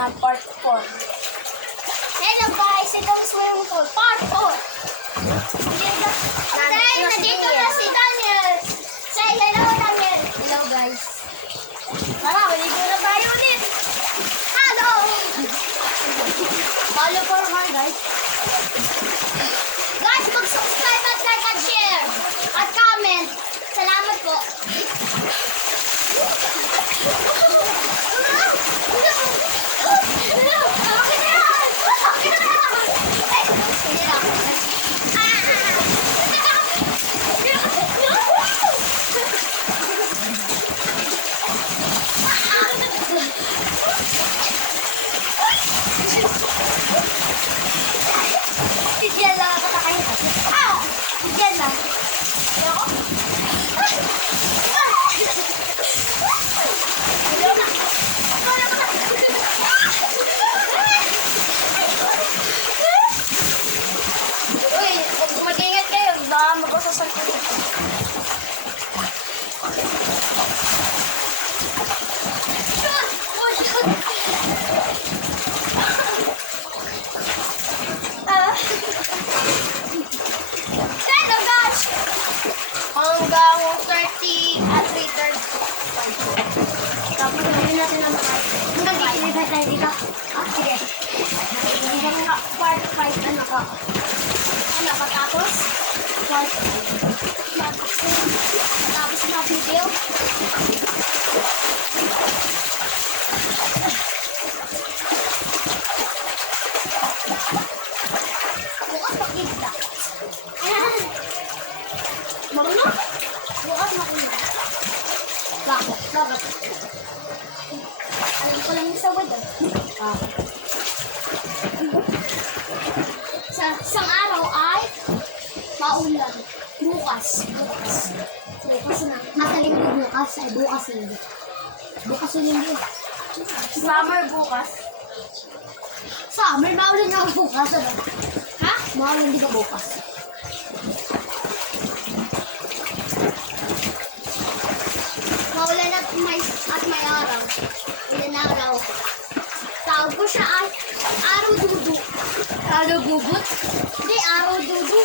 na part 4. Hello guys, ito ang swimming pool, part 4. Nandito na si Daniel. Say hello, Daniel. Hello guys. Tara, maligo na tayo ulit. Hello. Follow for more guys. Guys, mag-subscribe at like at share. At comment. Salamat po. Diyan lang ako nakain. Diyan lang. Ayoko. Uy, huwag mag-ingat kayo. Baka mag-usasan ko dito. Hello guys! Hanggang 30 at 3:35. Tapos gawin natin ang mga hanggang dito tayo dito. Sige. Hanggang na part 5 ano ka? Ano ka tapos? Part 5. Tapos na video. Bukas makikita. Marunong? Bukas makikita. Bakit? Bakit? Alam ko lang yung sawad Sa isang araw ay maulan. Bukas. Bukas na. Matalinggo bukas ay bukas hindi. Bukas hindi. Summer bukas. Summer, maulan na bukas. Ano? Ha? Maulan di ba bukas? Maulan at may araw. Ilan araw. Tawag ko siya ay araw dudu. Araw gugut? Hindi, araw dudu.